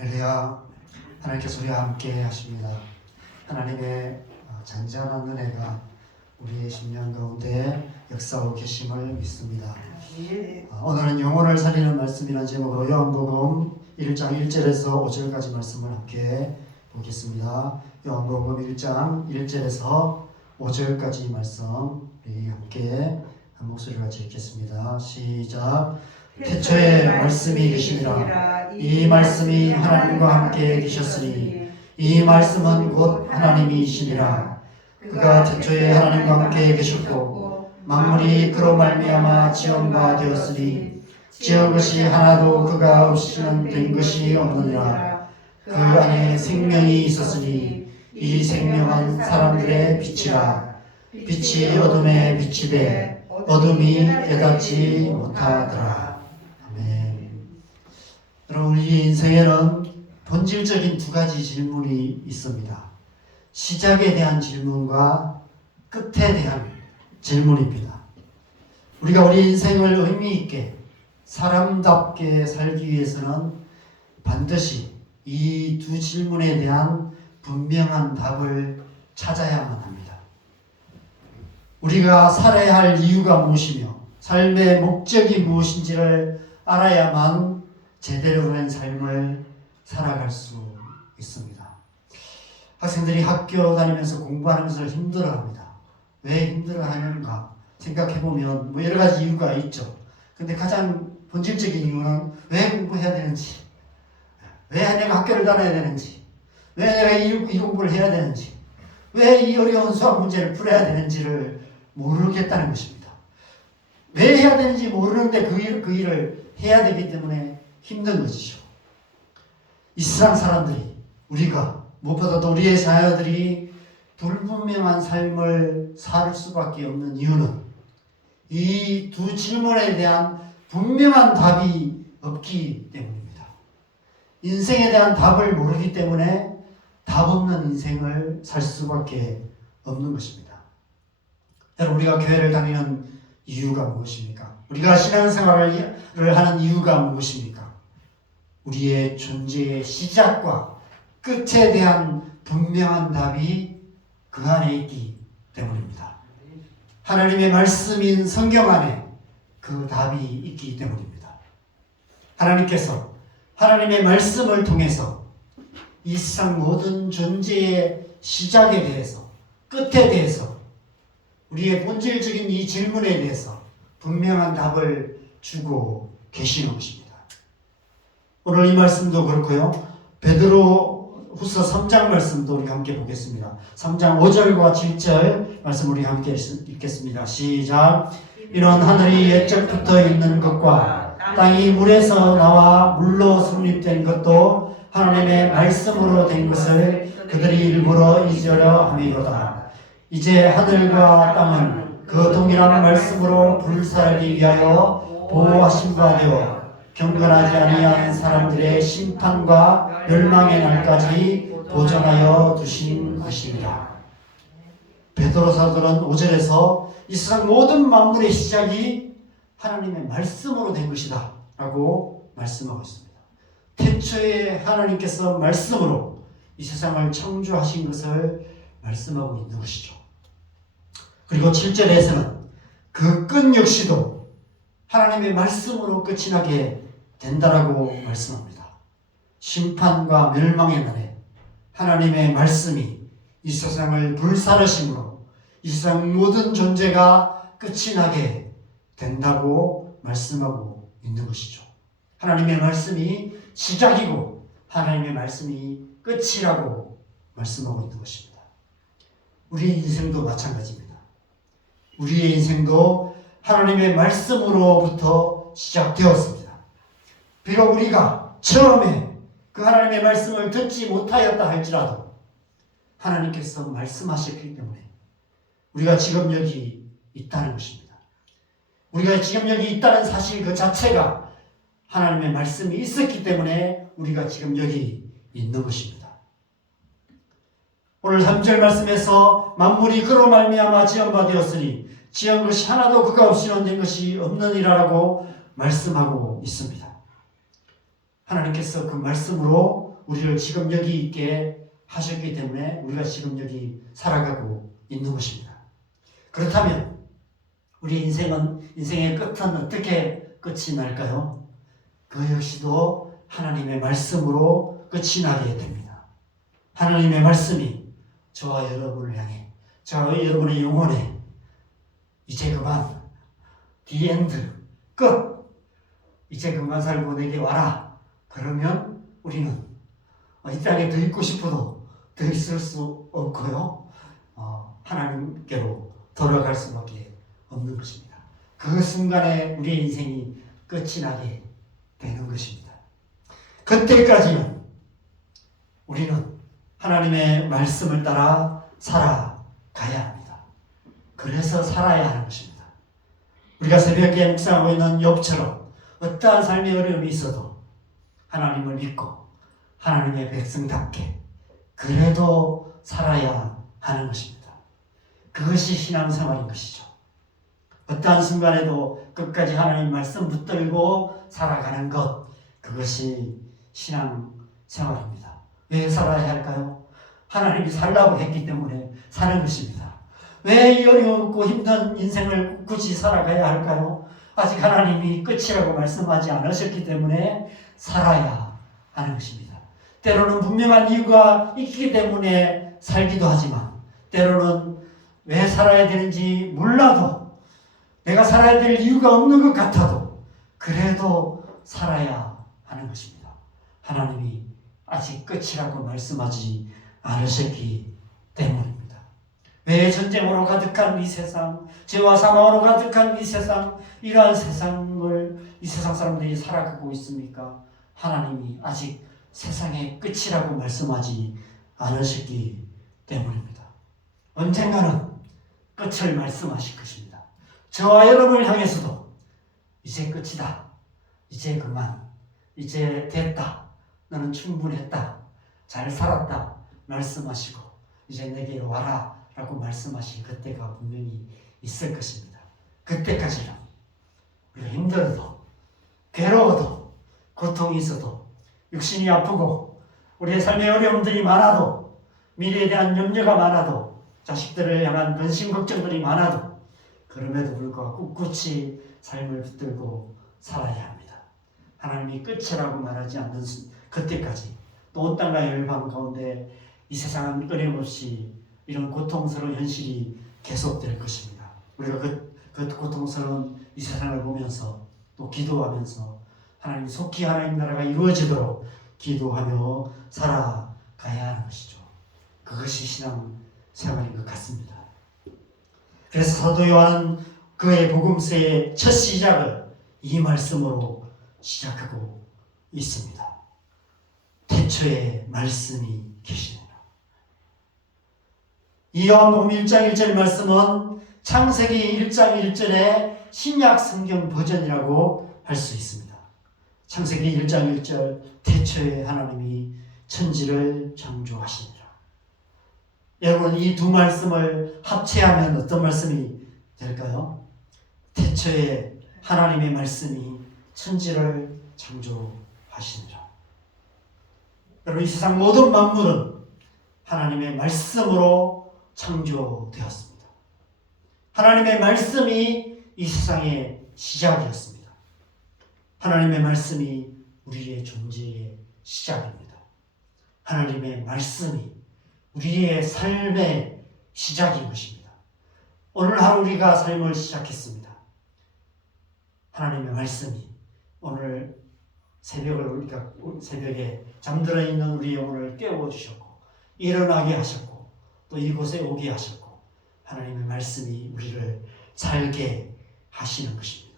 할렐루야. 하나님께서 우리와 함께 하십니다. 하나님의 잔잔한 은혜가 우리의 심령 가운데 역사하고 계심을 믿습니다. 오늘은 영혼을 살리는 말씀이라는 제목으로 요한복음 1장 1절에서 5절까지 말씀을 함께 보겠습니다. 요한복음 1장 1절에서 5절까지 말씀 우리 함께 한 목소리로 같이 읽겠습니다. 시작. 태초에 말씀이 계시니라. 이 말씀이 하나님과 함께 계셨으니 이 말씀은 곧 하나님이시니라. 그가 태초에 하나님과 함께 계셨고 만물이 그로 말미암아 지은 바 되었으니 지은 것이 하나도 그가 없이는 된 것이 없느니라. 그 안에 생명이 있었으니 이 생명은 사람들의 빛이라. 빛이 어둠에 비치되 어둠이 깨닫지 못하더라. 여러분, 우리 인생에는 본질적인 두 가지 질문이 있습니다. 시작에 대한 질문과 끝에 대한 질문입니다. 우리가 우리 인생을 의미 있게 사람답게 살기 위해서는 반드시 이 두 질문에 대한 분명한 답을 찾아야만 합니다. 우리가 살아야 할 이유가 무엇이며 삶의 목적이 무엇인지를 알아야만 제대로 된 삶을 살아갈 수 있습니다. 학생들이 학교 다니면서 공부하면서 힘들어합니다. 왜 힘들어하는가 생각해보면 여러 가지 이유가 있죠. 근데 가장 본질적인 이유는 왜 공부해야 되는지, 왜 내가 학교를 다녀야 되는지, 왜 내가 이 공부를 해야 되는지, 왜 이 어려운 수학 문제를 풀어야 되는지를 모르겠다는 것입니다. 왜 해야 되는지 모르는데 그 일을 해야 되기 때문에 힘든 것이죠. 이 세상 사람들이, 우리가 무엇보다도 우리의 자녀들이 불분명한 삶을 살 수밖에 없는 이유는 이 두 질문에 대한 분명한 답이 없기 때문입니다. 인생에 대한 답을 모르기 때문에 답 없는 인생을 살 수밖에 없는 것입니다. 여러분, 우리가 교회를 다니는 이유가 무엇입니까? 우리가 신앙생활을 하는 이유가 무엇입니까? 우리의 존재의 시작과 끝에 대한 분명한 답이 그 안에 있기 때문입니다. 하나님의 말씀인 성경 안에 그 답이 있기 때문입니다. 하나님께서 하나님의 말씀을 통해서 이 세상 모든 존재의 시작에 대해서, 끝에 대해서, 우리의 본질적인 이 질문에 대해서 분명한 답을 주고 계시는 것입니다. 오늘 이 말씀도 그렇고요. 베드로 후서 3장 말씀도 우리 함께 보겠습니다. 3장 5절과 7절 말씀 우리 함께 읽겠습니다. 시작. 이런 하늘이 옛적부터 있는 것과 땅이 물에서 나와 물로 성립된 것도 하나님의 말씀으로 된 것을 그들이 일부러 잊으려 함이로다. 이제 하늘과 땅은 그 동일한 말씀으로 불살기 위하여 보호하신 바 되어 경건하지 아니한 사람들의 심판과 멸망의 날까지 보존하여 두신 것입니다. 베드로 사도는 5절에서 이 세상 모든 만물의 시작이 하나님의 말씀으로 된 것이다 라고 말씀하고 있습니다. 태초에 하나님께서 말씀으로 이 세상을 창조하신 것을 말씀하고 있는 것이죠. 그리고 7절에서는 그 끝 역시도 하나님의 말씀으로 끝이 나게 된다라고 말씀합니다. 심판과 멸망의 날에 하나님의 말씀이 이 세상을 불사르심으로 이 세상 모든 존재가 끝이 나게 된다고 말씀하고 있는 것이죠. 하나님의 말씀이 시작이고 하나님의 말씀이 끝이라고 말씀하고 있는 것입니다. 우리의 인생도 마찬가지입니다. 우리의 인생도 하나님의 말씀으로부터 시작되었습니다. 비록 우리가 처음에 그 하나님의 말씀을 듣지 못하였다 할지라도 하나님께서 말씀하셨기 때문에 우리가 지금 여기 있다는 것입니다. 우리가 지금 여기 있다는 사실 그 자체가 하나님의 말씀이 있었기 때문에 우리가 지금 여기 있는 것입니다. 오늘 3절 말씀에서 만물이 그로 말미암아 지은 바 되었으니 지은 것이 하나도 그가 없이는 된 것이 없느니라라고 말씀하고 있습니다. 하나님께서 그 말씀으로 우리를 지금 여기 있게 하셨기 때문에 우리가 지금 여기 살아가고 있는 것입니다. 그렇다면 우리 인생의 끝은 어떻게 끝이 날까요? 그 역시도 하나님의 말씀으로 끝이 나게 됩니다. 하나님의 말씀이 저와 여러분을 향해, 저와 여러분의 영혼에 이제 그만, the end, 끝, 이제 그만 살고 내게 와라. 그러면 우리는 이 땅에 더 있고 싶어도 더 있을 수 없고요. 하나님께로 돌아갈 수밖에 없는 것입니다. 그 순간에 우리의 인생이 끝이 나게 되는 것입니다. 그때까지는 우리는 하나님의 말씀을 따라 살아가야 합니다. 그래서 살아야 하는 것입니다. 우리가 새벽에 묵상하고 있는 욥처럼 어떠한 삶의 어려움이 있어도 하나님을 믿고 하나님의 백성답게 그래도 살아야 하는 것입니다. 그것이 신앙생활인 것이죠. 어떠한 순간에도 끝까지 하나님 말씀 붙들고 살아가는 것, 그것이 신앙생활입니다. 왜 살아야 할까요? 하나님이 살라고 했기 때문에 사는 것입니다. 왜 이 어렵고 힘든 인생을 굳이 살아가야 할까요? 아직 하나님이 끝이라고 말씀하지 않으셨기 때문에 살아야 하는 것입니다. 때로는 분명한 이유가 있기 때문에 살기도 하지만 때로는 왜 살아야 되는지 몰라도 내가 살아야 될 이유가 없는 것 같아도 그래도 살아야 하는 것입니다. 하나님이 아직 끝이라고 말씀하지 않으셨기 때문입니다. 왜 전쟁으로 가득한 이 세상, 죄와 사망으로 가득한 이 세상, 이러한 세상을 이 세상 사람들이 살아가고 있습니까? 하나님이 아직 세상의 끝이라고 말씀하지 않으셨기 때문입니다. 언젠가는 끝을 말씀하실 것입니다. 저와 여러분을 향해서도 이제 끝이다. 이제 그만. 이제 됐다. 너는 충분했다. 잘 살았다. 말씀하시고 이제 내게 와라. 라고 말씀하신 그때가 분명히 있을 것입니다. 그때까지는 우리가 힘들어도 괴로워도 고통이 있어도 육신이 아프고 우리의 삶의 어려움들이 많아도 미래에 대한 염려가 많아도 자식들을 향한 근심 걱정들이 많아도 그럼에도 불구하고 꿋꿋이 삶을 붙들고 살아야 합니다. 하나님이 끝이라고 말하지 않는 그때까지 또 온 땅과 열방 가운데 이 세상은 끊임없이 이런 고통스러운 현실이 계속될 것입니다. 우리가 그 고통스러운 이 세상을 보면서 또 기도하면서 하나님 속히 하나님 나라가 이루어지도록 기도하며 살아가야 하는 것이죠. 그것이 신앙생활인 것 같습니다. 그래서 사도 요한은 그의 복음서의 첫 시작을 이 말씀으로 시작하고 있습니다. 태초에 말씀이 계시느라. 이 요한복음 1장 1절 말씀은 창세기 1장 1절의 신약 성경 버전이라고 할 수 있습니다. 창세기 1장 1절 태초에 하나님이 천지를 창조하시니라. 여러분 이 두 말씀을 합체하면 어떤 말씀이 될까요? 태초에 하나님의 말씀이 천지를 창조하시니라. 여러분 이 세상 모든 만물은 하나님의 말씀으로 창조되었습니다. 하나님의 말씀이 이 세상의 시작이었습니다. 하나님의 말씀이 우리의 존재의 시작입니다. 하나님의 말씀이 우리의 삶의 시작인 것입니다. 오늘 하루 우리가 삶을 시작했습니다. 하나님의 말씀이 오늘 새벽에 잠들어 있는 우리 영혼을 깨워주셨고 일어나게 하셨고 또 이곳에 오게 하셨고 하나님의 말씀이 우리를 살게 하시는 것입니다.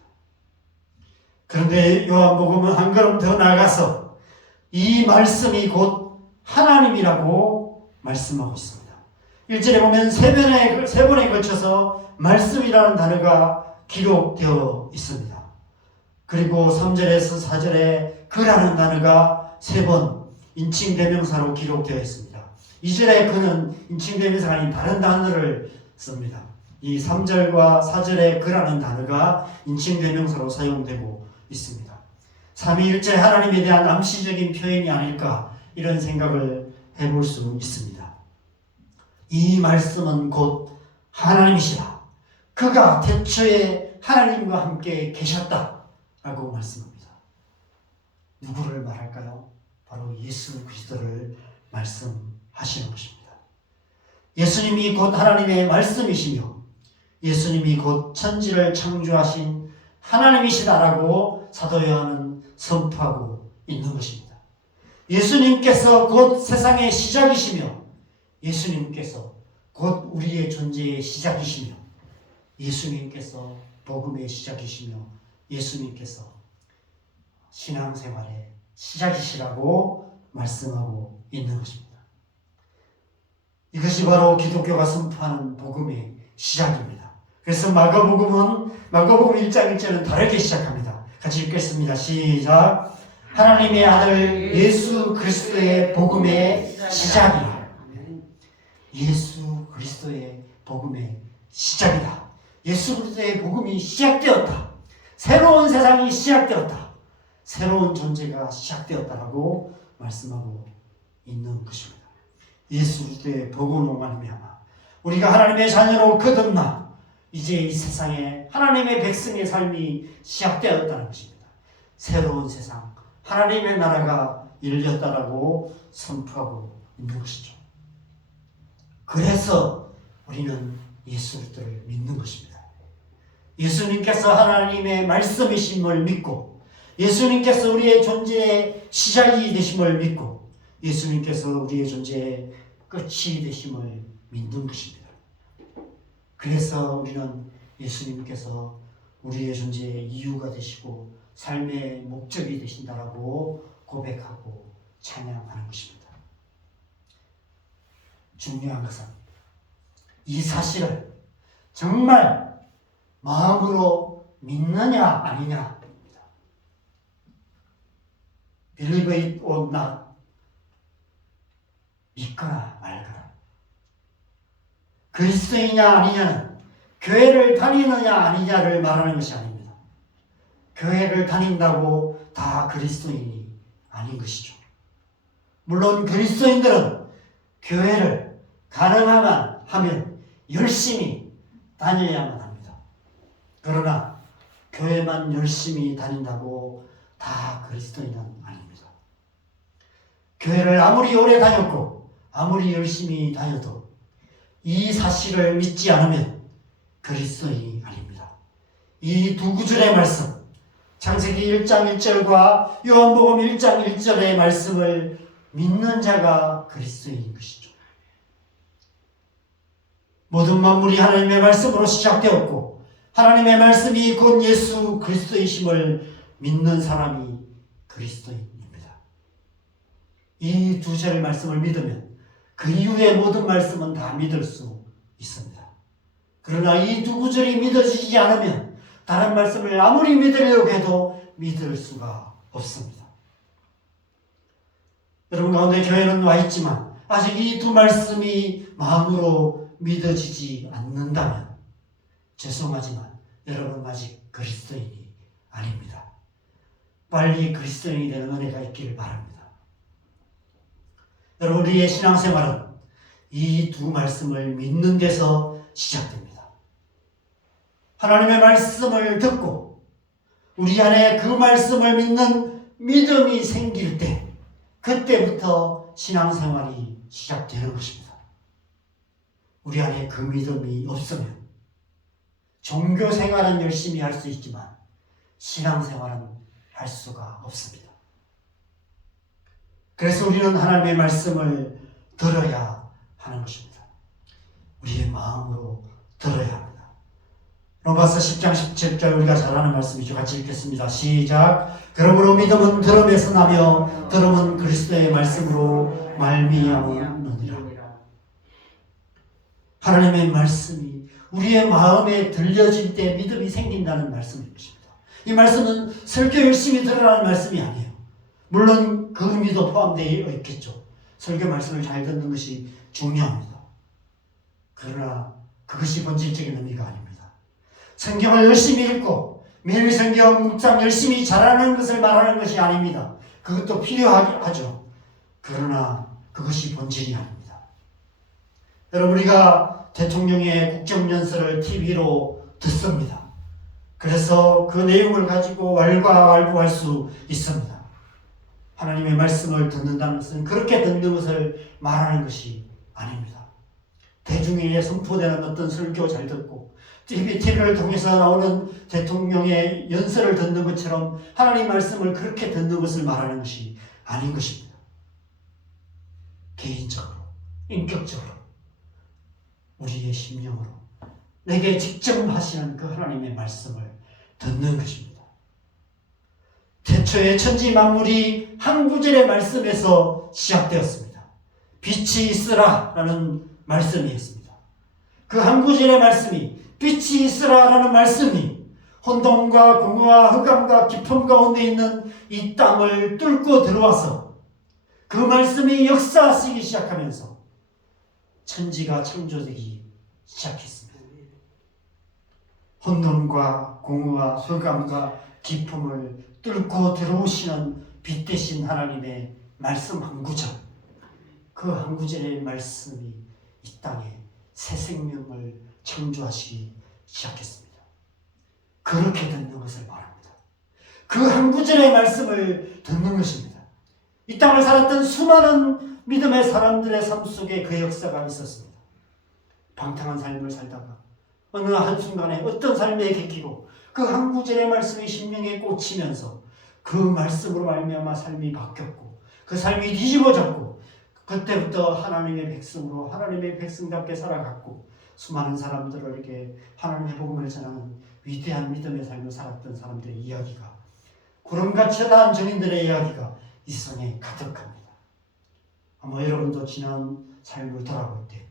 그런데 요한복음은 한 걸음 더 나아가서 이 말씀이 곧 하나님이라고 말씀하고 있습니다. 1절에 보면 세 번에 걸쳐서 말씀이라는 단어가 기록되어 있습니다. 그리고 3절에서 4절에 그라는 단어가 3번 인칭대명사로 기록되어 있습니다. 2절에 그는 인칭대명사가 아닌 다른 단어를 씁니다. 이 3절과 4절에 그라는 단어가 인칭대명사로 사용되고 있습니다. 삼위일체 하나님에 대한 암시적인 표현이 아닐까 이런 생각을 해볼 수 있습니다. 이 말씀은 곧 하나님이시라. 그가 태초에 하나님과 함께 계셨다라고 말씀합니다. 누구를 말할까요? 바로 예수 그리스도를 말씀하시는 것입니다. 예수님이 곧 하나님의 말씀이시며 예수님이 곧 천지를 창조하신 하나님이시다라고 사도 요한은 선포하고 있는 것입니다. 예수님께서 곧 세상의 시작이시며 예수님께서 곧 우리의 존재의 시작이시며 예수님께서 복음의 시작이시며 예수님께서 신앙생활의 시작이시라고 말씀하고 있는 것입니다. 이것이 바로 기독교가 선포하는 복음의 시작입니다. 그래서 마가복음 1장 1절은 다르게 시작합니다. 같이 읽겠습니다. 시작. 하나님의 아들 예수 그리스도의 복음의 시작이라. 예수 그리스도의 복음의 시작이다. 예수 그리스도의 복음이 시작되었다. 새로운 세상이 시작되었다. 새로운 존재가 시작되었다라고 말씀하고 있는 것입니다. 예수 그리스도의 복음으로 말미암아 우리가 하나님의 자녀로 거듭나 이제 이 세상에 하나님의 백성의 삶이 시작되었다는 것입니다. 새로운 세상, 하나님의 나라가 열렸다라고 선포하고 있는 것이죠. 그래서 우리는 예수 그리스도를 믿는 것입니다. 예수님께서 하나님의 말씀이심을 믿고 예수님께서 우리의 존재의 시작이 되심을 믿고 예수님께서 우리의 존재의 끝이 되심을 믿는 것입니다. 그래서 우리는 예수님께서 우리의 존재의 이유가 되시고 삶의 목적이 되신다라고 고백하고 찬양하는 것입니다. 중요한 것은 이 사실을 정말 마음으로 믿느냐 아니냐입니다. Believe it or not. 믿거나 말거나. 그리스도이냐 아니냐는 교회를 다니느냐 아니냐를 말하는 것이 아닙니다. 교회를 다닌다고 다 그리스도인이 아닌 것이죠. 물론 그리스도인들은 교회를 가능하면 하면 열심히 다녀야만 합니다. 그러나 교회만 열심히 다닌다고 다 그리스도인은 아닙니다. 교회를 아무리 오래 다녔고 아무리 열심히 다녀도 이 사실을 믿지 않으면 그리스도인이 아닙니다. 이 두 구절의 말씀, 창세기 1장 1절과 요한복음 1장 1절의 말씀을 믿는 자가 그리스도인인 것이죠. 모든 만물이 하나님의 말씀으로 시작되었고 하나님의 말씀이 곧 예수 그리스도이심을 믿는 사람이 그리스도인입니다. 이 두 절의 말씀을 믿으면 그 이후의 모든 말씀은 다 믿을 수 있습니다. 그러나 이 두 구절이 믿어지지 않으면 다른 말씀을 아무리 믿으려고 해도 믿을 수가 없습니다. 여러분 가운데 교회는 와 있지만 아직 이 두 말씀이 마음으로 믿어지지 않는다면 죄송하지만 여러분 아직 그리스도인이 아닙니다. 빨리 그리스도인이 되는 은혜가 있기를 바랍니다. 여러분 우리의 신앙생활은 이 두 말씀을 믿는 데서 시작됩니다. 하나님의 말씀을 듣고 우리 안에 그 말씀을 믿는 믿음이 생길 때 그때부터 신앙생활이 시작되는 것입니다. 우리 안에 그 믿음이 없으면 종교생활은 열심히 할 수 있지만 신앙생활은 할 수가 없습니다. 그래서 우리는 하나님의 말씀을 들어야 하는 것입니다. 우리의 마음으로 들어야 합니다. 로마서 10장 17절 우리가 잘 아는 말씀이죠. 같이 읽겠습니다. 시작. 그러므로 믿음은 들음에서 나며 들음은 그리스도의 말씀으로 말미암느니라. 하나님의 말씀이 우리의 마음에 들려질 때 믿음이 생긴다는 말씀인 것입니다. 이 말씀은 설교 열심히 들으라는 말씀이 아니에요. 물론 그 의미도 포함되어 있겠죠. 설교 말씀을 잘 듣는 것이 중요합니다. 그러나 그것이 본질적인 의미가 아닙니다. 성경을 열심히 읽고 매일 성경 묵상 열심히 잘하는 것을 말하는 것이 아닙니다. 그것도 필요하죠. 그러나 그것이 본질이 아닙니다. 여러분, 우리가 대통령의 국정연설을 TV로 듣습니다. 그래서 그 내용을 가지고 왈가왈부할 수 있습니다. 하나님의 말씀을 듣는다는 것은 그렇게 듣는 것을 말하는 것이 아닙니다. 대중에게 선포되는 어떤 설교 잘 듣고 TV를 통해서 나오는 대통령의 연설을 듣는 것처럼 하나님의 말씀을 그렇게 듣는 것을 말하는 것이 아닌 것입니다. 개인적으로, 인격적으로, 우리의 심령으로 내게 직접 하시는 그 하나님의 말씀을 듣는 것입니다. 태초에 천지 만물이 한 구절의 말씀에서 시작되었습니다. 빛이 있으라 라는 말씀이었습니다. 그 한 구절의 말씀이, 빛이 있으라 라는 말씀이 혼돈과 공허와 흑암과 깊음 가운데 있는 이 땅을 뚫고 들어와서 그 말씀이 역사하시기 시작하면서 천지가 창조되기 시작했습니다. 혼돈과 공허와 흑암과 깊음을 뚫고 들어오시는 빛 대신 하나님의 말씀 한 구절, 그 한 구절의 말씀이 이 땅에 새 생명을 창조하시기 시작했습니다. 그렇게 듣는 것을 말합니다. 그 한 구절의 말씀을 듣는 것입니다. 이 땅을 살았던 수많은 믿음의 사람들의 삶 속에 그 역사가 있었습니다. 방탕한 삶을 살다가 어느 한순간에 어떤 삶에 깃기고 그 한 구절의 말씀이 심령에 꽂히면서 그 말씀으로 말미암아 삶이 바뀌었고 그 삶이 뒤집어졌고 그때부터 하나님의 백성으로 하나님의 백성답게 살아갔고 수많은 사람들에게 하나님의 복음을 전하는 위대한 믿음의 삶을 살았던 사람들의 이야기가 구름같이 다한 증인들의 이야기가 이 성에 가득합니다. 아마 여러분도 지난 삶을 돌아볼 때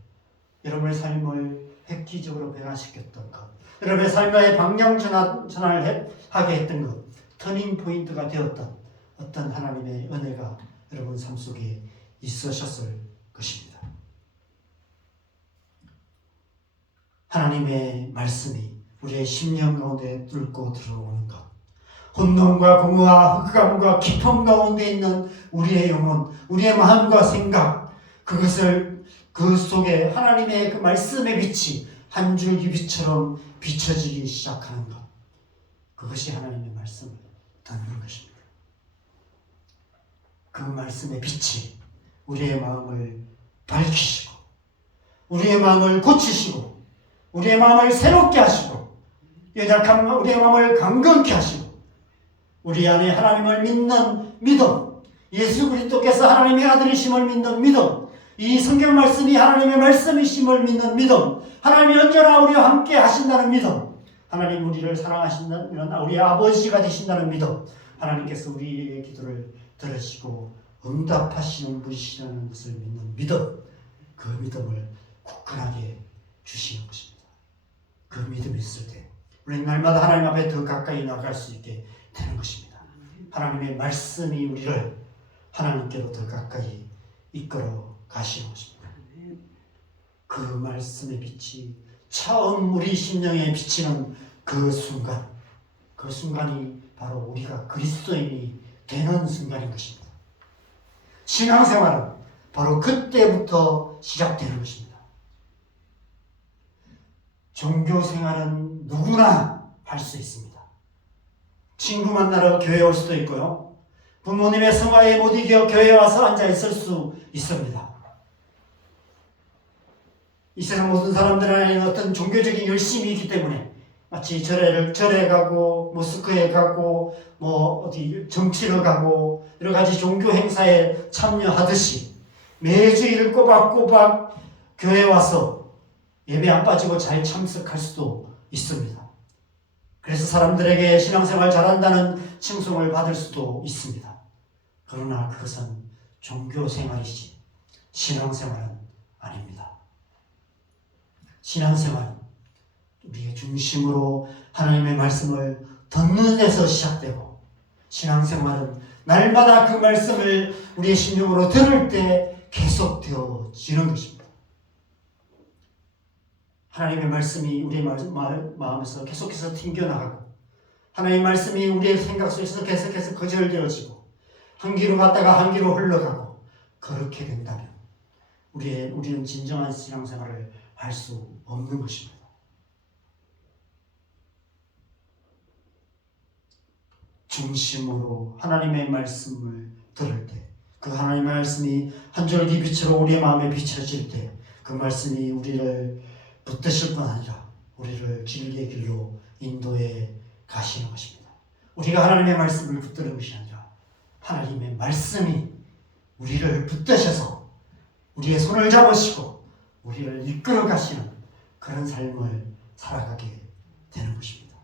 여러분의 삶을 획기적으로 변화시켰던 것, 여러분의 삶의 방향 전환을 하게 했던 것, 터닝 포인트가 되었던 어떤 하나님의 은혜가 여러분 삶 속에 있으셨을 것입니다. 하나님의 말씀이 우리의 심령 가운데 뚫고 들어오는 것, 혼돈과 공허와 흑암과 깊음 가운데 있는 우리의 영혼, 우리의 마음과 생각, 그것을 그 속에 하나님의 그 말씀의 빛이 한 줄기 빛처럼 비춰지기 시작하는 것, 그것이 하나님의 말씀을 듣는 것입니다. 그 말씀의 빛이 우리의 마음을 밝히시고 우리의 마음을 고치시고 우리의 마음을 새롭게 하시고 연약한 우리의 마음을 강건케 하시고 우리 안에 하나님을 믿는 믿음, 예수 그리스도께서 하나님의 아들이심을 믿는 믿음, 이 성경 말씀이 하나님의 말씀이심을 믿는 믿음, 하나님이 언제나 우리와 함께 하신다는 믿음, 하나님 우리를 사랑하신다는 우리 아버지가 되신다는 믿음, 하나님께서 우리의 기도를 들으시고 응답하시는 분이시라는 것을 믿는 믿음, 그 믿음을 굳건하게 주시는 것입니다. 그 믿음이 있을 때 우리는 날마다 하나님 앞에 더 가까이 나갈 수 있게 되는 것입니다. 하나님의 말씀이 우리를 하나님께로 더 가까이 이끌어 가시는 것입니다. 그 말씀의 빛이 처음 우리 심령에 비치는 그 순간, 그 순간이 바로 우리가 그리스도인이 되는 순간인 것입니다. 신앙생활은 바로 그때부터 시작되는 것입니다. 종교생활은 누구나 할 수 있습니다. 친구 만나러 교회에 올 수도 있고요. 부모님의 성화에 못 이겨 교회에 와서 앉아 있을 수 있습니다. 이 세상 모든 사람들에게는 어떤 종교적인 열심이 있기 때문에 마치 절에 가고 모스크에 가고 어디 정치를 가고 여러 가지 종교 행사에 참여하듯이 매주일 꼬박꼬박 교회에 와서 예배 안 빠지고 잘 참석할 수도 있습니다. 그래서 사람들에게 신앙생활 잘한다는 칭송을 받을 수도 있습니다. 그러나 그것은 종교생활이지 신앙생활은 아닙니다. 신앙생활은 우리의 중심으로 하나님의 말씀을 듣는 데서 시작되고 신앙생활은 날마다 그 말씀을 우리의 심령으로 들을 때 계속되어지는 것입니다. 하나님의 말씀이 우리의 마음에서 계속해서 튕겨나가고 하나님의 말씀이 우리의 생각 속에서 계속해서 거절되어지고 한 길로 갔다가 한 길로 흘러가고 그렇게 된다면 우리는 진정한 신앙생활을 할 수 없는 것입니다. 중심으로 하나님의 말씀을 들을 때, 그 하나님의 말씀이 한 줄기 빛으로 우리의 마음에 비춰질 때, 그 말씀이 우리를 붙드실 뿐 아니라 우리를 진리의 길로 인도해 가시는 것입니다. 우리가 하나님의 말씀을 붙드는 것이 아니라 하나님의 말씀이 우리를 붙드셔서 우리의 손을 잡으시고 우리를 이끌어 가시는 그런 삶을 살아가게 되는 것입니다.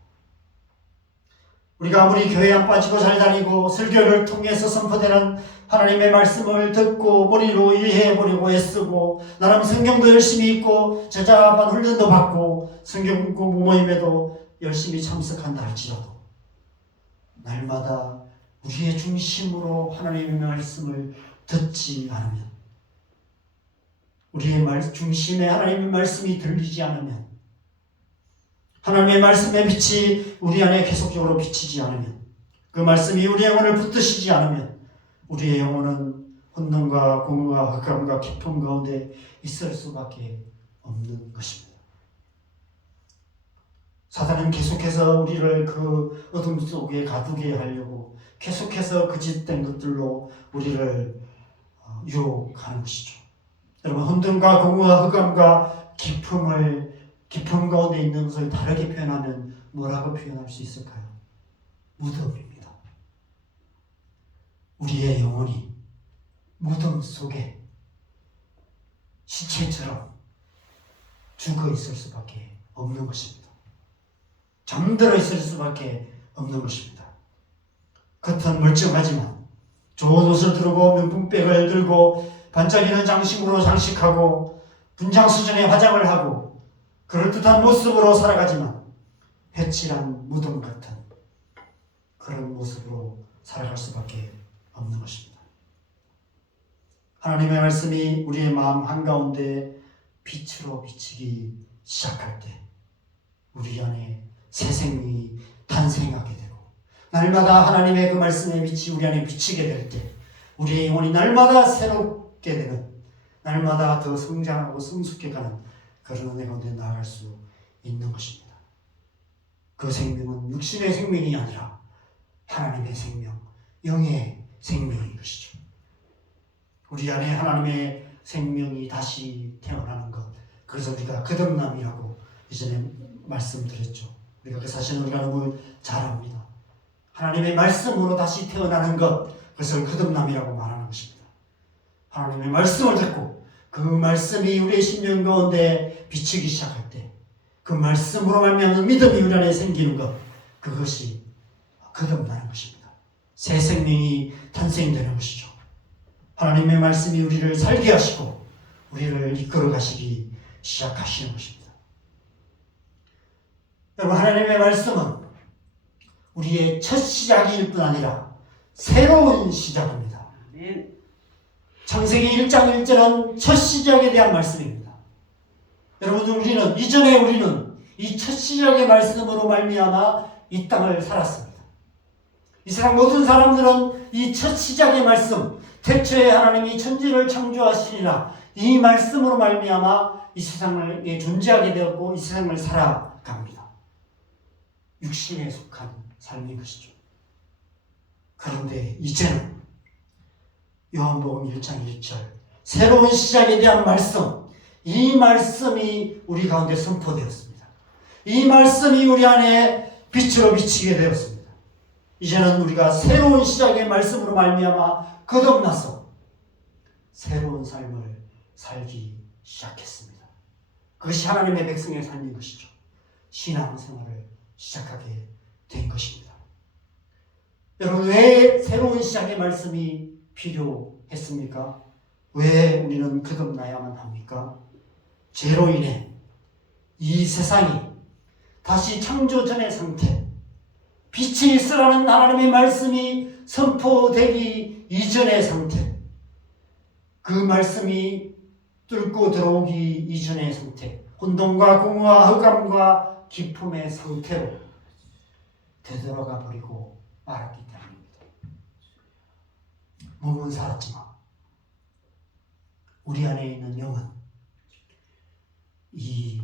우리가 아무리 교회 안 빠지고 잘 다니고 설교를 통해서 선포되는 하나님의 말씀을 듣고 머리로 이해해보려고 애쓰고 나름 성경도 열심히 읽고 제자반 훈련도 받고 성경 공부 모임에도 열심히 참석한다 할지라도 날마다 우리의 중심으로 하나님의 말씀을 듣지 않으면, 우리의 중심에 하나님의 말씀이 들리지 않으면, 하나님의 말씀의 빛이 우리 안에 계속적으로 비치지 않으면, 그 말씀이 우리 영혼을 붙드시지 않으면 우리의 영혼은 혼돈과 공허와 흑암과 깊음 가운데 있을 수밖에 없는 것입니다. 사단은 계속해서 우리를 그 어둠 속에 가두게 하려고 계속해서 거짓된 것들로 우리를 유혹하는 것이죠. 여러분, 혼돈과 공허와 흑암과 깊음 가운데 있는 것을 다르게 표현하면 뭐라고 표현할 수 있을까요? 무덤입니다. 우리의 영혼이 무덤 속에 시체처럼 죽어 있을 수밖에 없는 것입니다. 잠들어 있을 수밖에 없는 것입니다. 겉은 멀쩡하지만 좋은 옷을 두르고 명품백을 들고 반짝이는 장식으로 장식하고 분장 수준의 화장을 하고 그럴듯한 모습으로 살아가지만 회칠한 무덤 같은 그런 모습으로 살아갈 수밖에 없는 것입니다. 하나님의 말씀이 우리의 마음 한가운데 빛으로 비치기 시작할 때 우리 안에 새 생명이 탄생하게 되고, 날마다 하나님의 그 말씀의 빛이 우리 안에 비치게 될 때 우리의 영혼이 날마다 새롭게 되는, 날마다 더 성장하고 성숙해가는 그런 은혜 가운데 나아갈 수 있는 것입니다. 그 생명은 육신의 생명이 아니라 하나님의 생명, 영의 생명인 것이죠. 우리 안에 하나님의 생명이 다시 태어나는 것, 그래서 우리가 거듭남이라고 이전에 말씀드렸죠. 우리가 그 사실은 우리가 너무 잘 압니다. 하나님의 말씀으로 다시 태어나는 것, 그것을 거듭남이라고 말하는 것입니다. 하나님의 말씀을 듣고 그 말씀이 우리의 심령 가운데 비치기 시작할 때 그 말씀으로 말미암은 믿음이 우리 안에 생기는 것, 그것이 거듭나는 것입니다. 새 생명이 탄생되는 것이죠. 하나님의 말씀이 우리를 살게 하시고 우리를 이끌어 가시기 시작하시는 것입니다. 여러분, 하나님의 말씀은 우리의 첫 시작일 뿐 아니라 새로운 시작입니다. 창세기 1장 1절은 첫 시작에 대한 말씀입니다. 여러분, 우리는 이 첫 시작의 말씀으로 말미암아 이 땅을 살았습니다. 이 세상 모든 사람들은 이 첫 시작의 말씀, 태초에 하나님이 천지를 창조하시리라, 이 말씀으로 말미암아 이 세상에 존재하게 되었고 이 세상을 살아갑니다. 육신에 속한 삶인 것이죠. 그런데 이제는 요한복음 1장 1절 새로운 시작에 대한 말씀, 이 말씀이 우리 가운데 선포되었습니다. 이 말씀이 우리 안에 빛으로 비치게 되었습니다. 이제는 우리가 새로운 시작의 말씀으로 말미암아 거듭나서 새로운 삶을 살기 시작했습니다. 그것이 하나님의 백성의 삶인 것이죠. 신앙생활을 시작하게 된 것입니다. 여러분, 왜 새로운 시작의 말씀이 필요했습니까? 왜 우리는 거듭나야만 합니까? 죄로 인해 이 세상이 다시 창조 전의 상태, 빛이 있으라는 하나님의 말씀이 선포되기 이전의 상태, 그 말씀이 뚫고 들어오기 이전의 상태, 혼돈과 공허와 흑암과 깊음의 상태로 되돌아가 버리고 말았기 때문입니다. 몸은 살았지만 우리 안에 있는 영은 이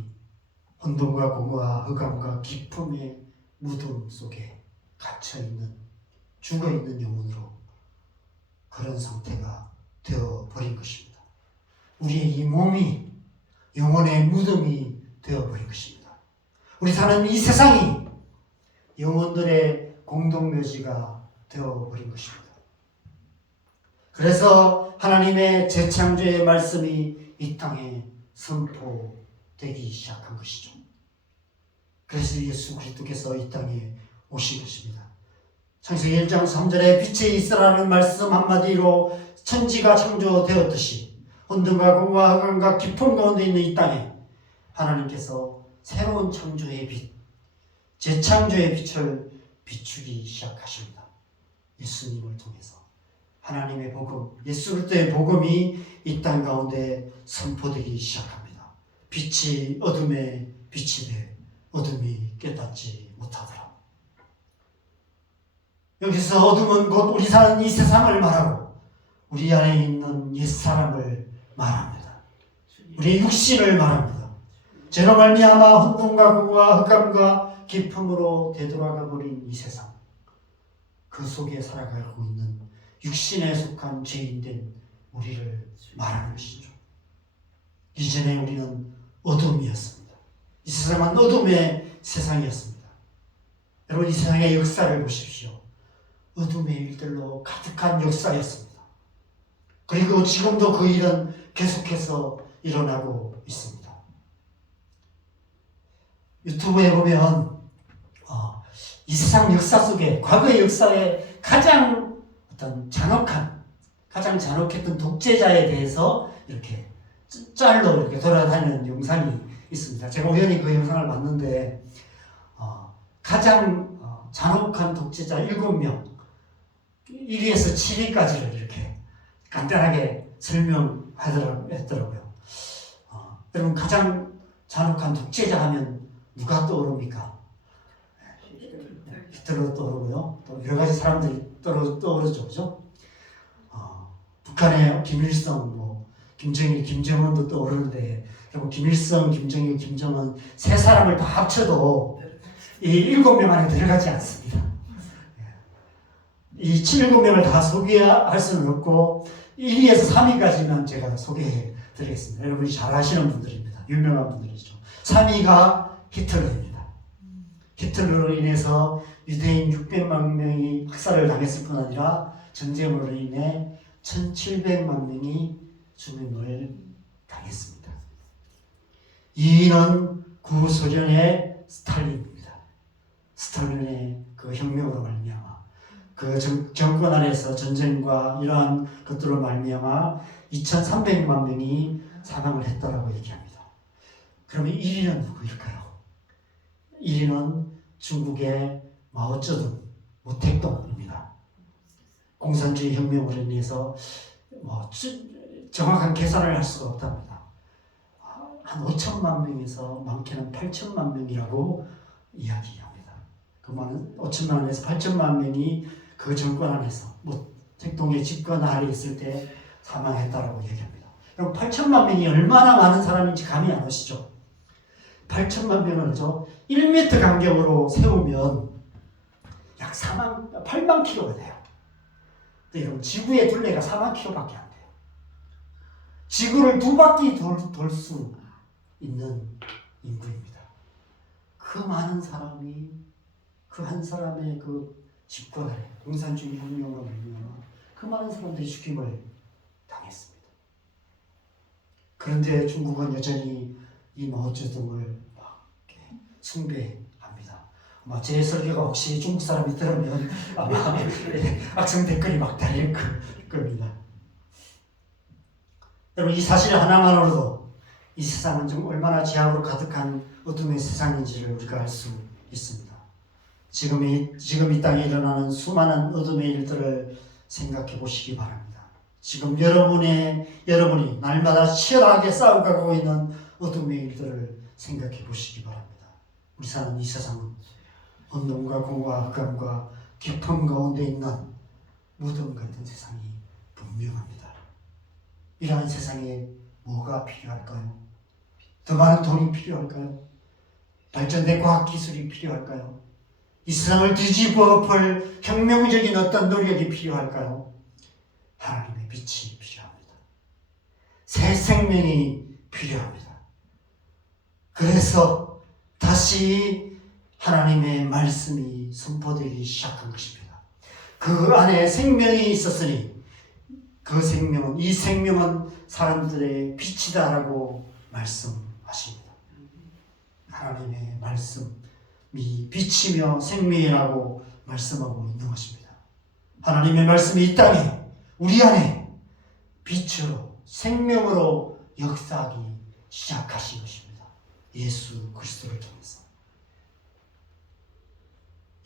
혼돈과 공허와 흑암과 기품의 무덤 속에 갇혀있는, 죽어있는 영혼으로 그런 상태가 되어버린 것입니다. 우리의 이 몸이 영혼의 무덤이 되어버린 것입니다. 우리 사는 이 세상이 영혼들의 공동묘지가 되어버린 것입니다. 그래서 하나님의 재창조의 말씀이 이 땅에 선포되기 시작한 것이죠. 그래서 예수 그리스도께서 이 땅에 오신 것입니다. 창세기 1장 3절에 빛이 있으라는 말씀 한마디로 천지가 창조되었듯이 혼돈과 공허와 흑암과 깊은 가운데 있는 이 땅에 하나님께서 새로운 창조의 빛, 재창조의 빛을 비추기 시작하십니다. 예수님을 통해서 하나님의 복음, 예수 그리스도의 복음이 이 땅 가운데 선포되기 시작합니다. 빛이 어둠에 빛이 돼 어둠이 깨닫지 못하더라. 여기서 어둠은 곧 우리 사는 이 세상을 말하고 우리 안에 있는 옛사람을 말합니다. 우리의 육신을 말합니다. 죄로 말미암아 혼돈과 공허와 흑암과 깊음으로 되돌아가 버린 이 세상, 그 속에 살아가고 있는 육신에 속한 죄인된 우리를 말하는 것이죠. 이전에 우리는 어둠이었습니다. 이 세상은 어둠의 세상이었습니다. 여러분, 이 세상의 역사를 보십시오. 어둠의 일들로 가득한 역사였습니다. 그리고 지금도 그 일은 계속해서 일어나고 있습니다. 유튜브에 보면 이 세상 역사 속에, 과거의 역사에 가장 잔혹했던 독재자에 대해서 이렇게 짤로 이렇게 돌아다니는 영상이 있습니다. 제가 우연히 그 영상을 봤는데 가장 잔혹한 독재자 7명 1위에서 7위까지를 이렇게 간단하게 설명하더라고요. 여러분, 가장 잔혹한 독재자 하면 누가 떠오릅니까? 히틀러 떠오르고요. 또 여러 가지 사람들이 떠오르죠, 그죠? 북한의 김일성, 김정일, 김정은도 떠오르는데, 여러분, 김일성, 김정일, 김정은 세 사람을 다 합쳐도 이 7명 안에 들어가지 않습니다. 이 7명을 다 소개할 수는 없고 1위에서 3위까지만 제가 소개해 드리겠습니다. 여러분이 잘 아시는 분들입니다. 유명한 분들이죠. 3위가 히틀러입니다. 히틀러로 인해서 유대인 600만 명이 학살을 당했을 뿐 아니라 전쟁으로 인해 1700만 명이 죽음을 당했습니다. 2위는 구소련의 스탈린입니다. 스탈린의 그 혁명으로 말미암아 그 정권 안에서 전쟁과 이러한 것들로 말미암아 2300만 명이 사망을 했다라고 얘기합니다. 그러면 1위는 누구일까요? 1위는 중국의 마오쩌둥, 모택동입니다. 공산주의 혁명으로 인해서 정확한 계산을 할 수가 없답니다. 한 5천만 명에서 많게는 8천만 명이라고 이야기합니다. 그 많은 5천만 명에서 8천만 명이 그 정권 안에서 모택동의 집권 아래 있을 때 사망했다라고 얘기합니다. 그럼 8천만 명이 얼마나 많은 사람인지 감이 안 오시죠? 8천만 명을 1m 간격으로 세우면 약 8만 킬로가 돼요. 근데 여러분, 지구의 둘레가 4만 킬로밖에 안 돼요. 지구를 2바퀴 돌 수 있는 인구입니다. 그 많은 사람이 그 한 사람의 그 집권 아래 공산주의 혁명으로 말미암아 그 많은 사람들이 죽임을 당했습니다. 그런데 중국은 여전히 이 마오쩌둥을 막 숭배합니다. 아마 제 설교가 혹시 중국 사람이 들으면 아마 악성 댓글이 막 달릴 겁니다. 여러분, 이 사실 하나만으로도 이 세상은 좀 얼마나 죄악으로 가득한 어둠의 세상인지를 우리가 알 수 있습니다. 지금 이 땅에 일어나는 수많은 어둠의 일들을 생각해 보시기 바랍니다. 지금 여러분이 날마다 치열하게 싸워가고 있는 어둠의 일들을 생각해 보시기 바랍니다. 우리 사는 이 세상은 혼돈과 공허와 흑암과 깊은 가운데 있는 무덤 같은 세상이 분명합니다. 이러한 세상에 뭐가 필요할까요? 더 많은 돈이 필요할까요? 발전된 과학기술이 필요할까요? 이 세상을 뒤집어 엎을 혁명적인 어떤 노력이 필요할까요? 하나님의 빛이 필요합니다. 새 생명이 필요합니다. 그래서 다시 하나님의 말씀이 선포되기 시작한 것입니다. 그 안에 생명이 있었으니 이 생명은 사람들의 빛이다라고 말씀하십니다. 하나님의 말씀이 빛이며 생명이라고 말씀하고 있는 것입니다. 하나님의 말씀이 이 땅에 우리 안에 빛으로 생명으로 역사하기 시작하신 것입니다. 예수 그리스도를 통해서.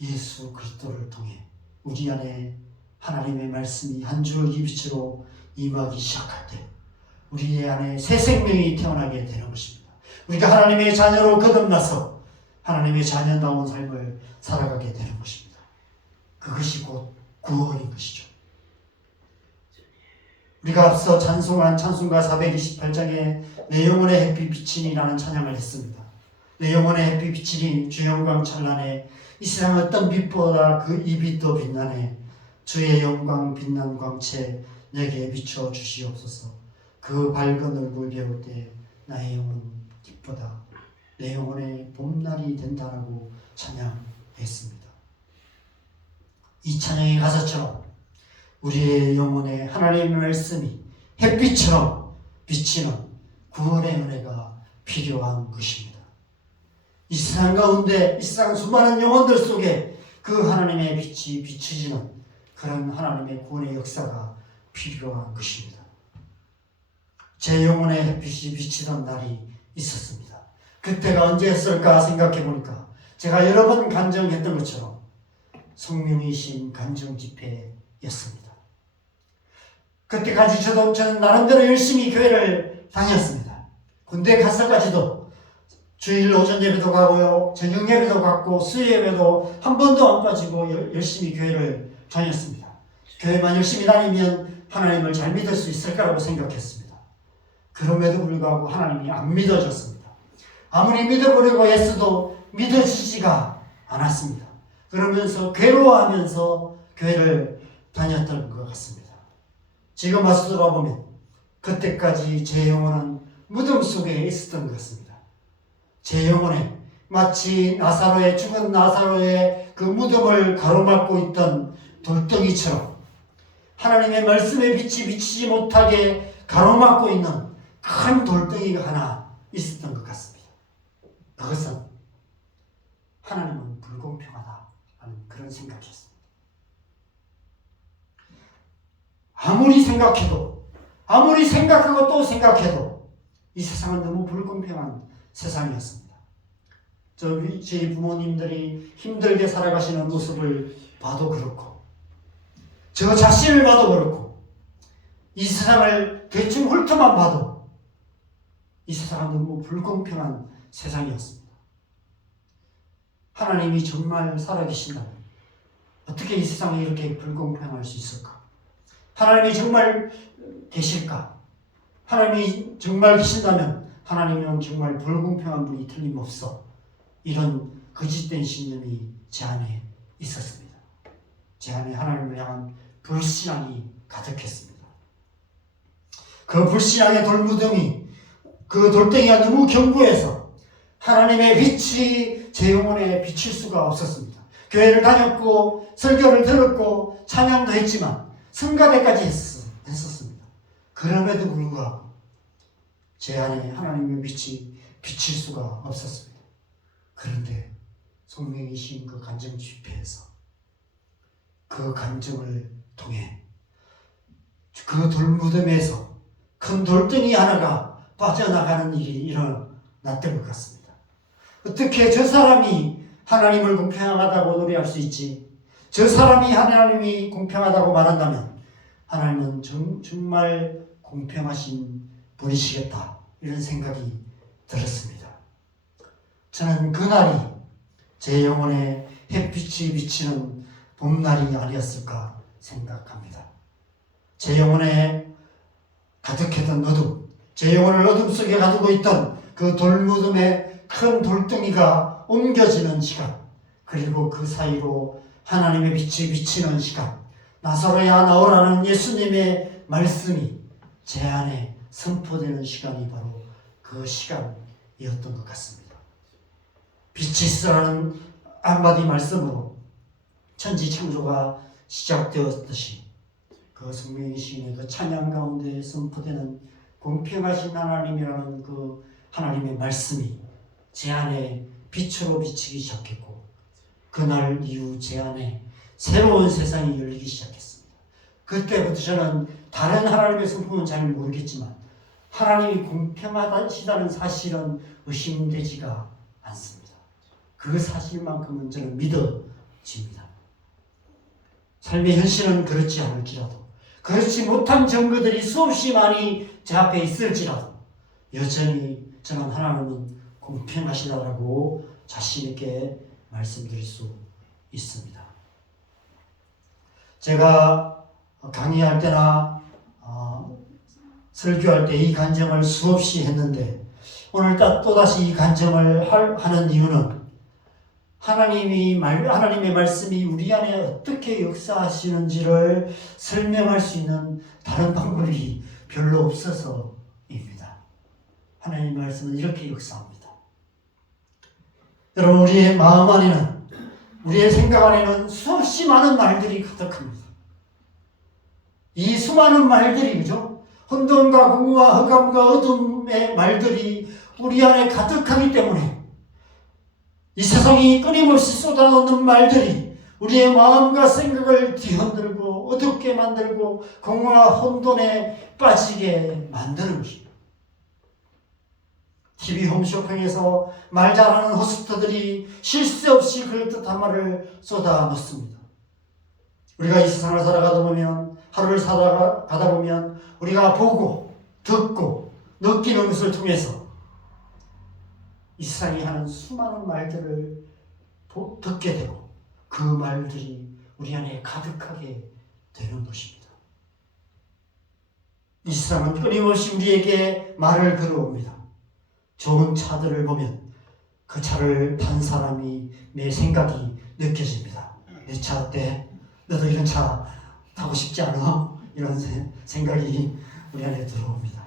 예수 그리스도를 통해 우리 안에 하나님의 말씀이 한 줄기 빛으로 임하기 시작할 때 우리 안에 새 생명이 태어나게 되는 것입니다. 우리가 하나님의 자녀로 거듭나서 하나님의 자녀다운 삶을 살아가게 되는 것입니다. 그것이 곧 구원인 것이죠. 우리가 앞서 찬송한 찬송가 428장에 내 영혼의 햇빛 비치니라는 찬양을 했습니다. 내 영혼의 햇빛 비치니 주 영광 찬란해 이 세상 어떤 빛보다 그 이 빛 더 빛나네 주의 영광 빛난 광채 내게 비춰 주시옵소서. 그 밝은 얼굴 배울 때 나의 영혼 기쁘다. 내 영혼의 봄날이 된다라고 찬양했습니다. 이 찬양의 가사처럼 우리의 영혼에 하나님의 말씀이 햇빛처럼 비치는 구원의 은혜가 필요한 것입니다. 이 세상 가운데 이 세상 수많은 영혼들 속에 그 하나님의 빛이 비추지는 그런 하나님의 구원의 역사가 필요한 것입니다. 제 영혼의 햇빛이 비치던 날이 있었습니다. 그때가 언제였을까 생각해 보니까 제가 여러 번 간증했던 것처럼 성령이신 간증 집회였습니다. 그때까지 저는 나름대로 열심히 교회를 다녔습니다. 군대 가서까지도 주일 오전 예배도 가고요, 저녁 예배도 갔고, 수요 예배도 한 번도 안 빠지고 열심히 교회를 다녔습니다. 교회만 열심히 다니면 하나님을 잘 믿을 수 있을 거라고 생각했습니다. 그럼에도 불구하고 하나님이 안 믿어졌습니다. 아무리 믿어보려고 했어도 믿어지지가 않았습니다. 그러면서 괴로워하면서 교회를 다녔던 것 같습니다. 지금 와서 돌아보면 그때까지 제 영혼은 무덤 속에 있었던 것 같습니다. 제 영혼에 마치 죽은 나사로의 그 무덤을 가로막고 있던 돌덩이처럼 하나님의 말씀의 빛이 비치지 못하게 가로막고 있는 큰 돌덩이가 하나 있었던 것 같습니다. 그것은 하나님은 불공평하다 하는 그런 생각이었습니다. 아무리 생각하고 또 생각해도 이 세상은 너무 불공평한 세상이었습니다. 저희 부모님들이 힘들게 살아가시는 모습을 봐도 그렇고 저 자신을 봐도 그렇고 이 세상을 대충 훑어만 봐도 이 세상은 너무 불공평한 세상이었습니다. 하나님이 정말 살아계신다면 어떻게 이 세상이 이렇게 불공평할 수 있을까? 하나님이 정말 계실까? 하나님이 정말 계신다면 하나님은 정말 불공평한 분이 틀림없어. 이런 거짓된 신념이 제 안에 있었습니다. 제 안에 하나님을 향한 불신앙이 가득했습니다. 그 불신앙의 돌무덤이, 그 돌덩이가 너무 견고해서 하나님의 빛이 제 영혼에 비칠 수가 없었습니다. 교회를 다녔고 설교를 들었고 찬양도 했지만 성가대까지 했었습니다. 그럼에도 불구하고 제 안에 하나님의 빛이 비칠 수가 없었습니다. 그런데 성령이신 그 간증 집회에서 그 간증을 통해 그 돌무덤에서 큰 돌덩이 하나가 빠져나가는 일이 일어났던 것 같습니다. 어떻게 저 사람이 하나님을 공평하다고 노래할 수 있지? 저 사람이 하나님이 공평하다고 말한다면 하나님은 정말 공평하신 분이시겠다, 이런 생각이 들었습니다. 저는 그날이 제 영혼에 햇빛이 비치는 봄날이 아니었을까 생각합니다. 제 영혼에 가득했던 어둠, 제 영혼을 어둠 속에 가두고 있던 그 돌무덤의 큰 돌덩이가 옮겨지는 시간, 그리고 그 사이로 하나님의 빛이 비치는 시간, 나사로야 나오라는 예수님의 말씀이 제 안에 선포되는 시간이 바로 그 시간이었던 것 같습니다. 빛이 있으라는 한마디 말씀으로 천지 창조가 시작되었듯이 그 성령의 시인의 그 찬양 가운데 선포되는 공평하신 하나님이라는 그 하나님의 말씀이 제 안에 빛으로 비치기 시작했고, 그날 이후 제 안에 새로운 세상이 열리기 시작했습니다. 그때부터 저는 다른 하나님의 성품은 잘 모르겠지만 하나님이 공평하시다는 사실은 의심되지가 않습니다. 그 사실만큼은 저는 믿어집니다. 삶의 현실은 그렇지 않을지라도, 그렇지 못한 증거들이 수없이 많이 제 앞에 있을지라도 여전히 저는 하나님은 공평하시다라고 자신 있게 말씀드릴 수 있습니다. 제가 강의할 때나 설교할 때 이 간증을 수없이 했는데 오늘 또다시 이 간증을 하는 이유는 하나님의 말씀이 우리 안에 어떻게 역사하시는지를 설명할 수 있는 다른 방법이 별로 없어서입니다. 하나님의 말씀은 이렇게 역사합니다. 여러분, 우리의 마음 안에는, 우리의 생각 안에는 수없이 많은 말들이 가득합니다. 이 수많은 말들이, 그죠? 혼돈과 공허와 흑암과 어둠의 말들이 우리 안에 가득하기 때문에 이 세상이 끊임없이 쏟아놓는 말들이 우리의 마음과 생각을 뒤흔들고 어둡게 만들고 공허와 혼돈에 빠지게 만드는 것입니다. TV 홈쇼핑에서 말 잘하는 호스트들이 쉴 새 없이 그럴듯한 말을 쏟아놓습니다. 우리가 이 세상을 살아가다 보면, 하루를 살아가다 보면 우리가 보고 듣고 느끼는 것을 통해서 이 세상이 하는 수많은 말들을 듣게 되고 그 말들이 우리 안에 가득하게 되는 것입니다. 이 세상은 끊임없이 우리에게 말을 걸어옵니다. 좋은 차들을 보면 그 차를 탄 사람이 내 생각이 느껴집니다. 내 차 어때? 너도 이런 차 타고 싶지 않아? 이런 생각이 우리 안에 들어옵니다.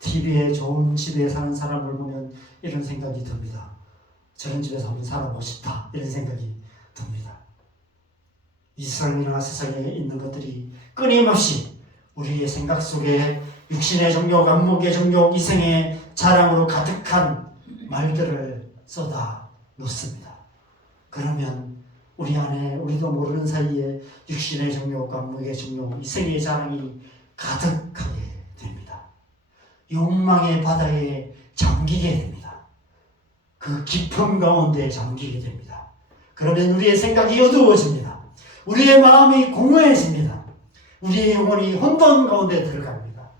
TV에 좋은 집에 사는 사람을 보면 이런 생각이 듭니다. 저런 집에서 한번 살아보고 싶다. 이런 생각이 듭니다. 이 세상이나 세상에 있는 것들이 끊임없이 우리의 생각 속에 육신의 정욕, 안목의 정욕, 이생의 자랑으로 가득한 말들을 쏟아 놓습니다. 그러면 우리 안에 우리도 모르는 사이에 육신의 정욕, 안목의 정욕, 이생의 자랑이 가득하게 됩니다. 욕망의 바다에 잠기게 됩니다. 그 깊음 가운데 잠기게 됩니다. 그러면 우리의 생각이 어두워집니다. 우리의 마음이 공허해집니다. 우리의 영혼이 혼돈 가운데 들어갑니다.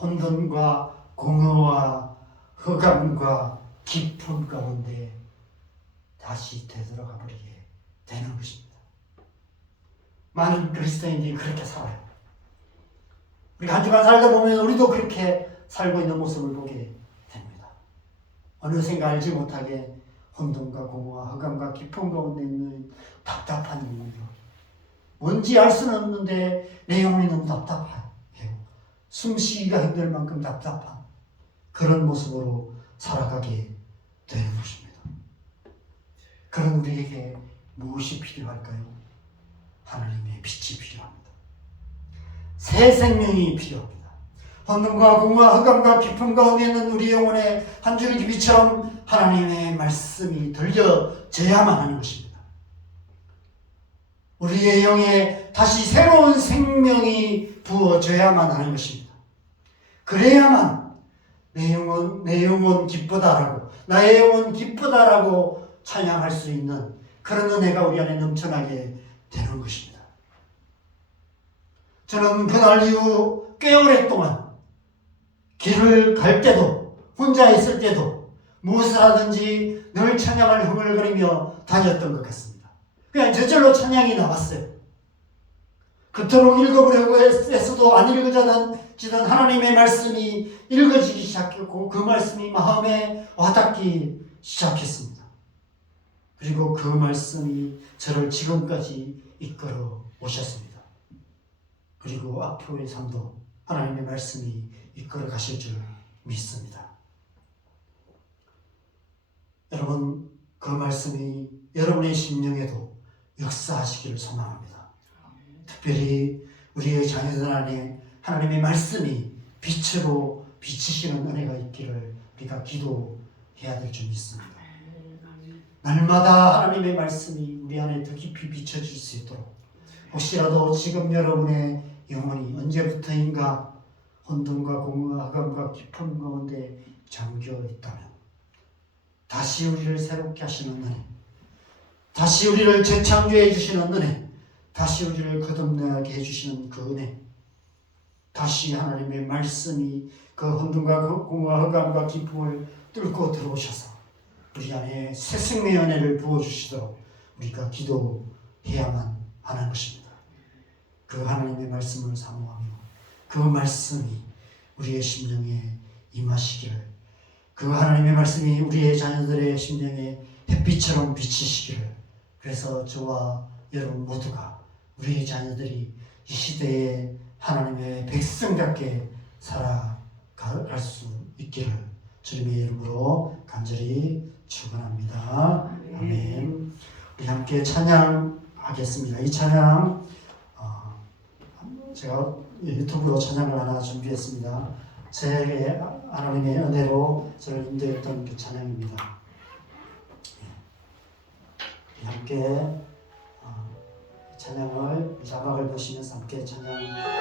혼돈과 공허와 흑암과 깊음 가운데 다시 되돌아가 버리게 되는 것입니다. 많은 그리스도인들이 그렇게 살아요. 우리가 한 주간 살다 보면 우리도 그렇게 살고 있는 모습을 보게 됩니다. 어느샌가 알지 못하게 혼돈과 공허와 흑암과 깊음 가운데 있는 답답한 영혼이요. 뭔지 알 수는 없는데 내 영혼이 너무 답답해요. 숨쉬기가 힘들 만큼 답답한 그런 모습으로 살아가게 되는 것입니다. 그런 우리에게 무엇이 필요할까요? 하나님의 빛이 필요합니다. 새 생명이 필요합니다. 혼돈과 공허와 흑암과 깊음 가운데 있는 우리 영혼에 한 줄기 빛처럼 하나님의 말씀이 들려져야만 하는 것입니다. 우리의 영에 다시 새로운 생명이 부어져야만 하는 것입니다. 그래야만 내 영혼 기쁘다라고, 나의 영혼 기쁘다라고 찬양할 수 있는 그런 은혜가 우리 안에 넘쳐나게 되는 것입니다. 저는 그날 이후 꽤 오랫동안 길을 갈 때도 혼자 있을 때도 무엇을 하든지 늘 찬양을 흥얼거리며 다녔던 것 같습니다. 그냥 저절로 찬양이 나왔어요. 그토록 읽어보려고 애써도 안 읽어지던 하나님의 말씀이 읽어지기 시작했고 그 말씀이 마음에 와닿기 시작했습니다. 그리고 그 말씀이 저를 지금까지 이끌어 오셨습니다. 그리고 앞으로의 삶도 하나님의 말씀이 이끌어 가실 줄 믿습니다. 여러분, 그 말씀이 여러분의 심령에도 역사하시기를 소망합니다. 특별히 우리의 자녀들 안에 하나님의 말씀이 빛으로 비치시는 은혜가 있기를 우리가 기도해야 될 줄 믿습니다. 날마다 하나님의 말씀이 우리 안에 더 깊이 비춰질 수 있도록 혹시라도 지금 여러분의 영혼이 언제부터인가 혼돈과 공허함과 깊은 가운데 잠겨 있다면 다시 우리를 새롭게 하시는 은혜, 다시 우리를 재창조해 주시는 은혜, 다시 우리를 거듭나게 해주시는 그 은혜, 다시 하나님의 말씀이 그 혼돈과 공허함과 기쁨을 뚫고 들어오셔서 우리 안에 새 생명의 은혜를 부어주시도록 우리가 기도해야만 하는 것입니다. 그 하나님의 말씀을 사모하며 그 말씀이 우리의 심령에 임하시기를, 그 하나님의 말씀이 우리의 자녀들의 심령에 햇빛처럼 비치시기를, 그래서 저와 여러분 모두가 우리의 자녀들이 이 시대에 하나님의 백성답게 살아갈 수 있기를 주님의 이름으로 간절히 축원합니다. 아멘. 우리 함께 찬양하겠습니다. 이 찬양 제가 유튜브로 찬양을 하나 준비했습니다. 제 하나님의 은혜로 저를 인도했던 그 찬양입니다. 함께 찬양을 자막을 보시면서 함께 찬양